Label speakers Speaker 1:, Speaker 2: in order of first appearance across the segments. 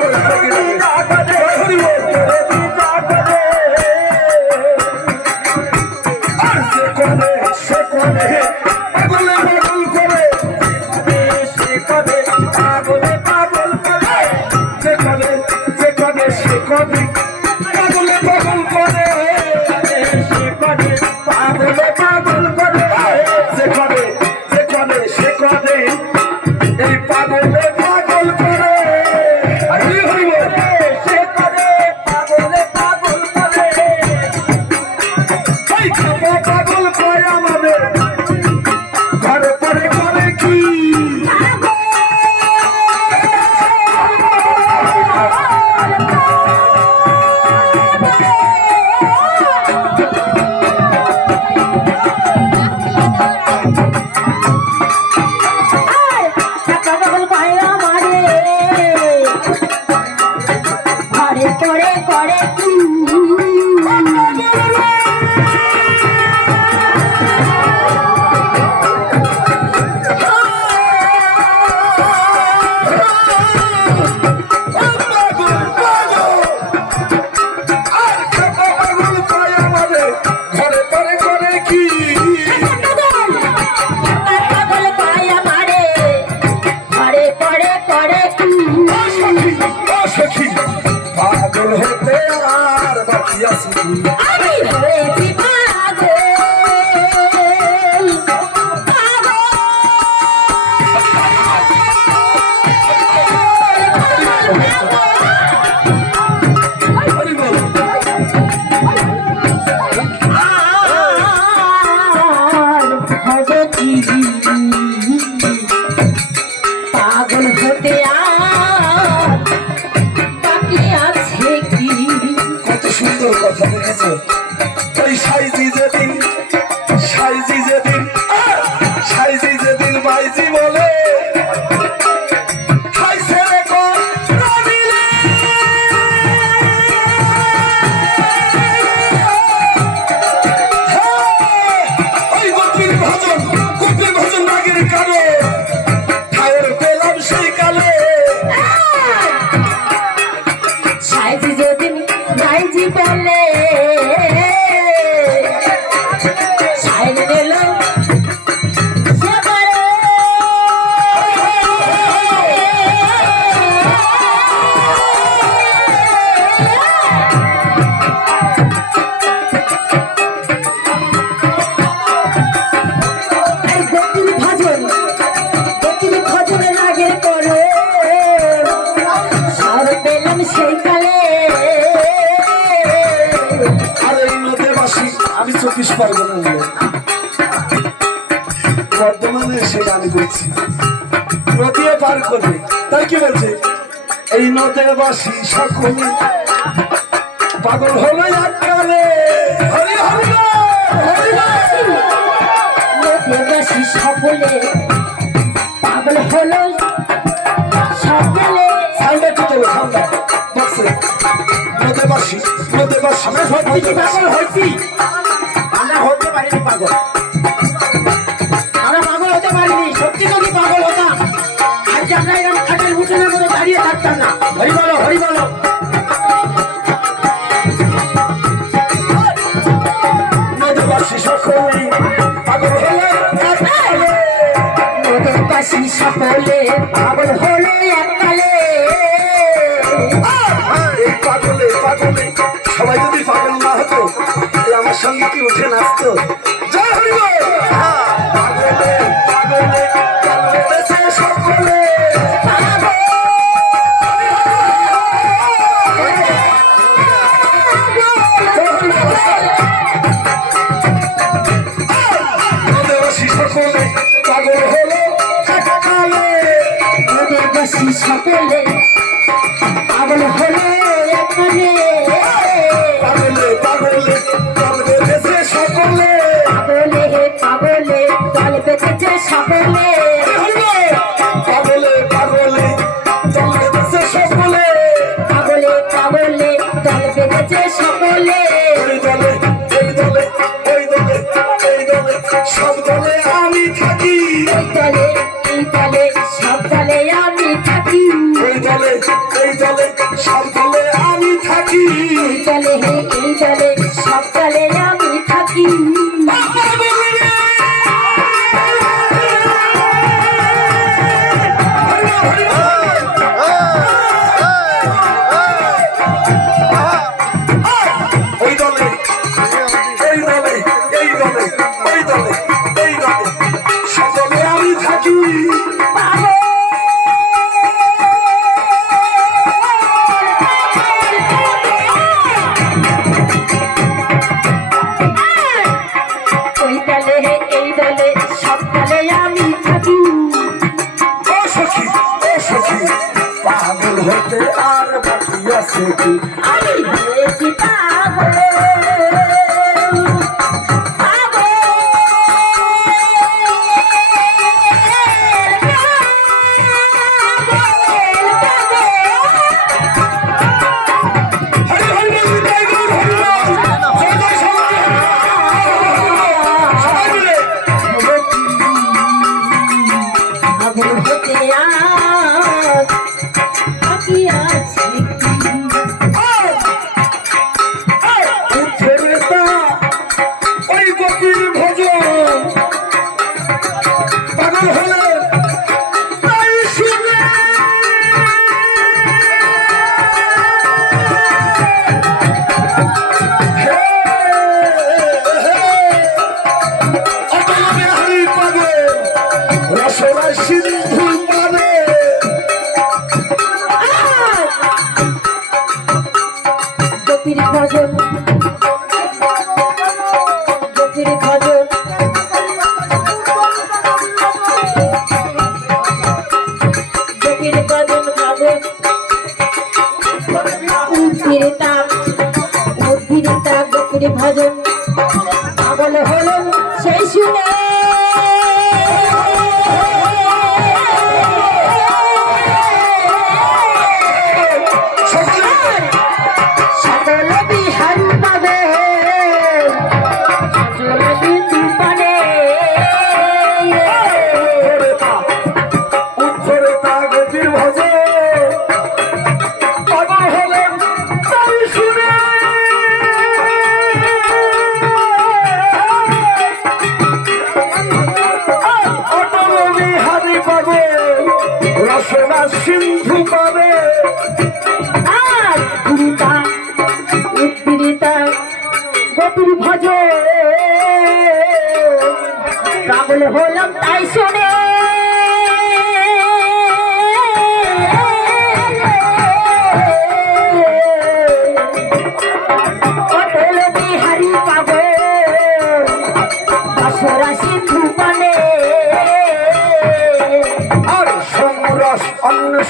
Speaker 1: Thank you. এই
Speaker 2: নদে বাসি সকলে পাগল হলো এককালে। হরি হরি নদে
Speaker 1: বাসি সকলে। পাগল হলো সকলে।
Speaker 2: সামনে কি চলো সামনে বসে নদে বাসি। নদে বাসি
Speaker 3: পাগল হয়েছি?
Speaker 2: সকলে পাগল হলে
Speaker 1: এককালে।
Speaker 2: এই পাগলে পাগলে। সবাই যদি পাগল না হতো আমার সঙ্গে কি উঠে নাচতো?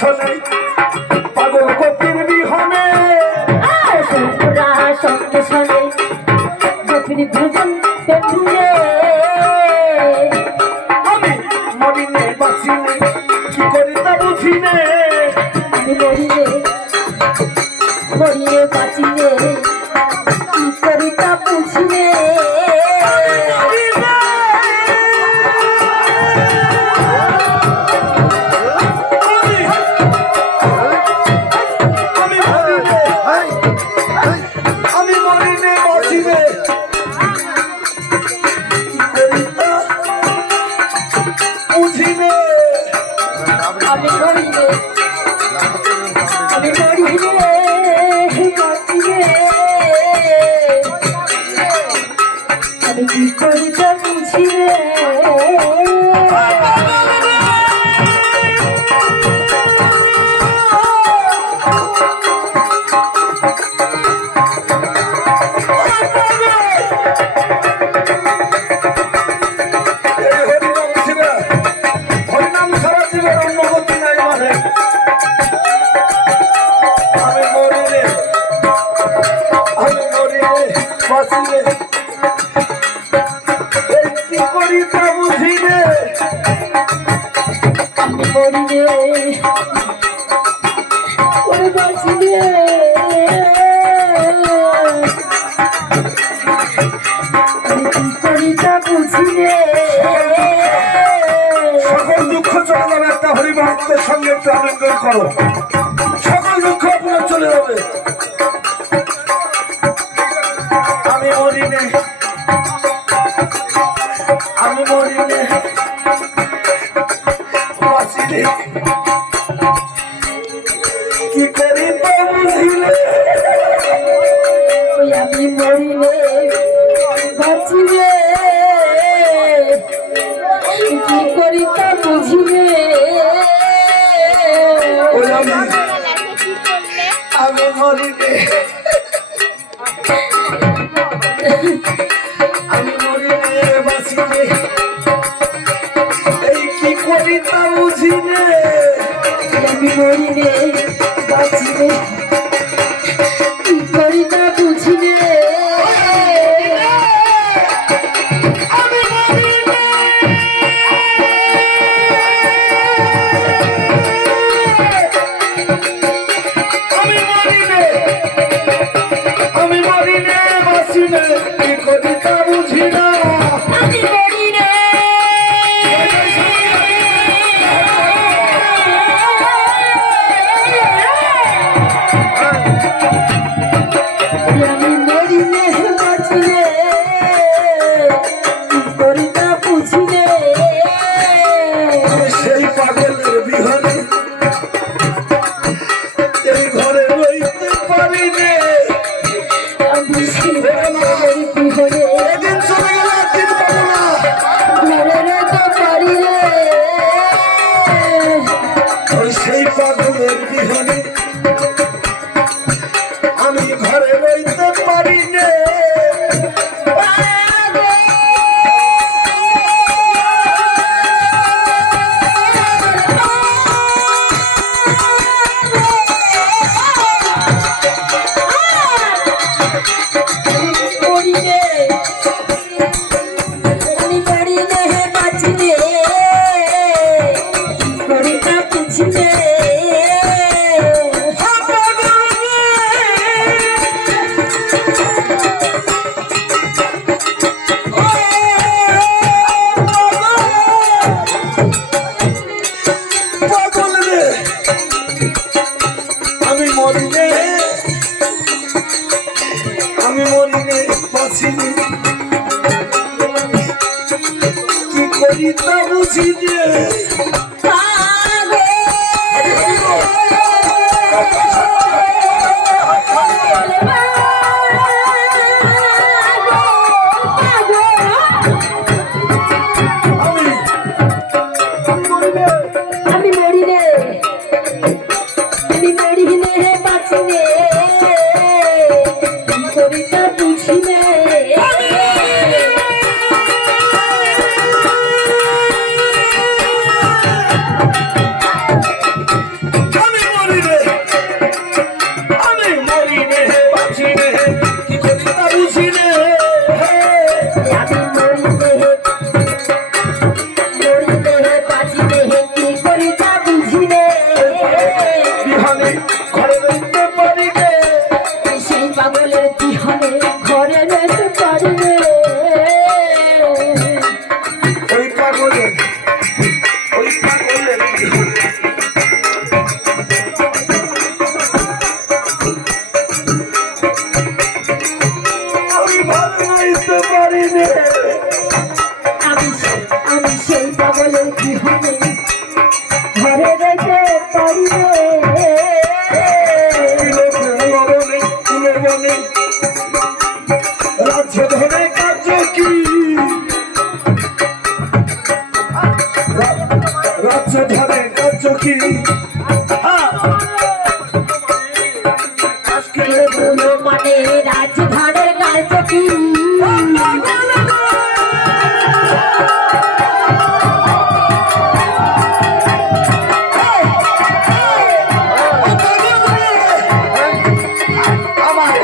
Speaker 2: আসনে পাগল গোপীর বিহনে। সঙ্গে সঙ্গে
Speaker 1: গোপীর ভোজন মরিবে ওরে বাঁচিবে। কি করি তা বুঝিবে।
Speaker 2: সকল দুঃখ চলে যাবে, একটা হরিভক্তের সঙ্গে একটু আনন্দ করো।
Speaker 1: holiday.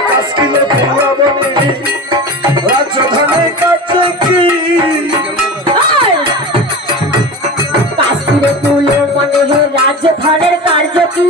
Speaker 1: আসকিলে
Speaker 2: কাশ্মীরে তুলো মনে রাজধানের কার্য কি?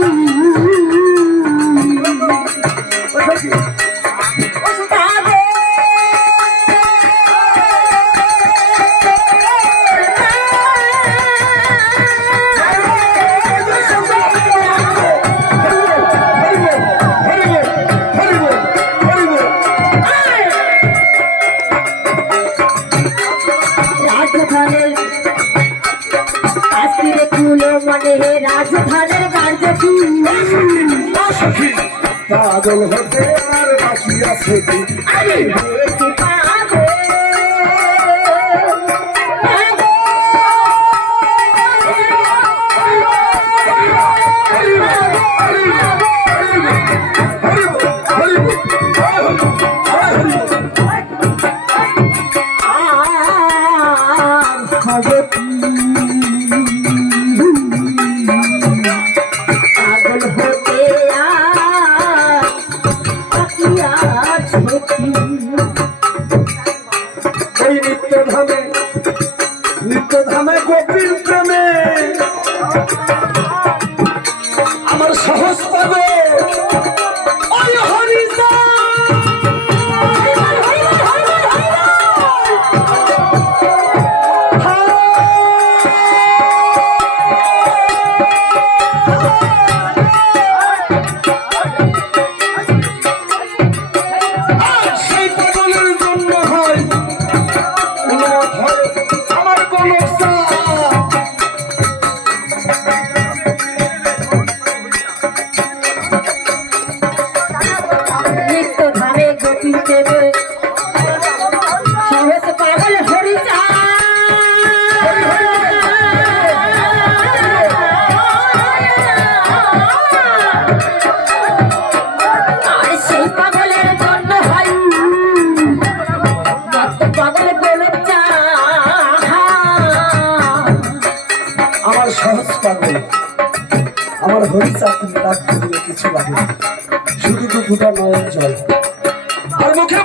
Speaker 1: আমার
Speaker 2: হরিচা
Speaker 1: তুমি কিছু লাগে শুধু তো ফুটা নয় জল মুখে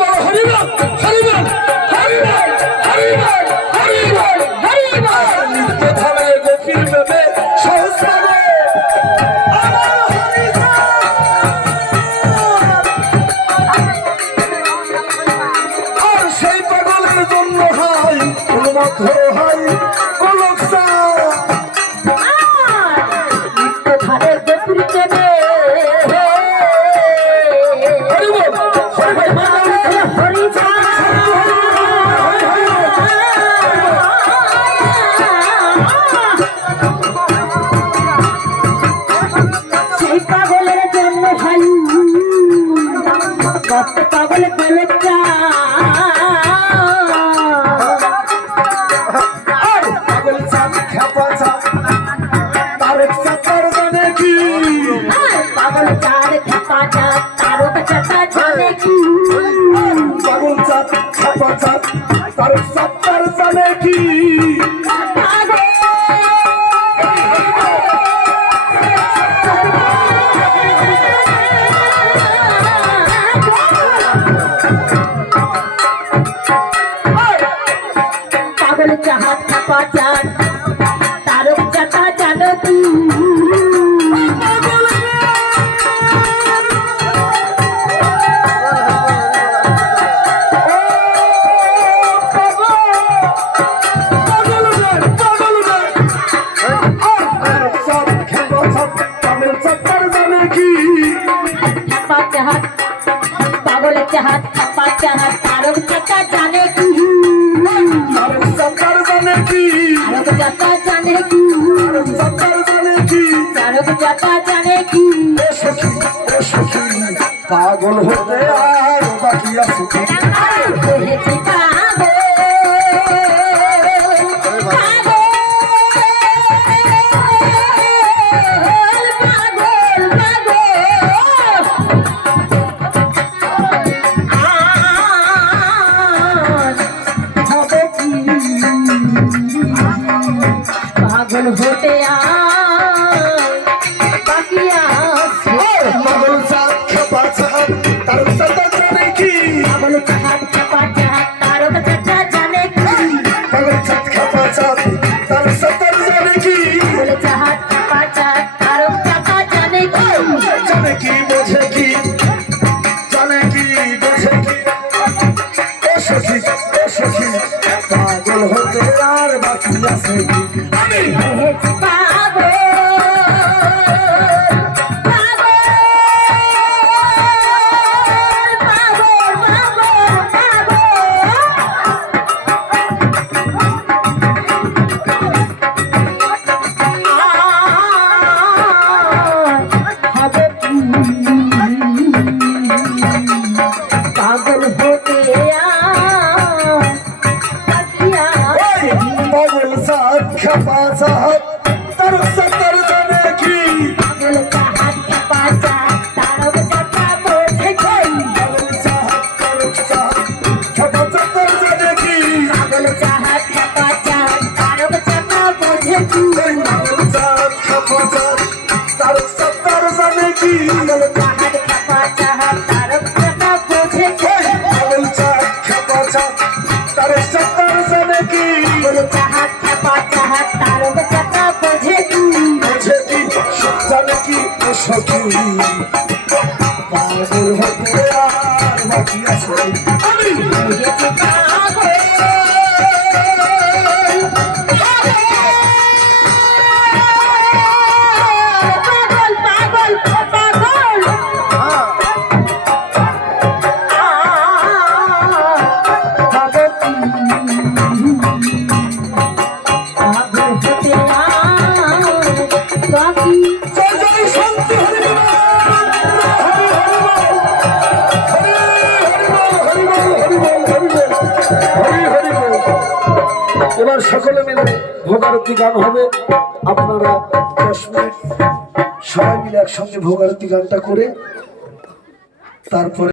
Speaker 2: கப்பு கவலை கலச்சா When the work I'm gonna go to the hotel, I'm the hotel, I'm. গান হবে। আপনারা দশ মিনিট সবাই মিলে একসঙ্গে ভোগারতি গানটা করে তারপরে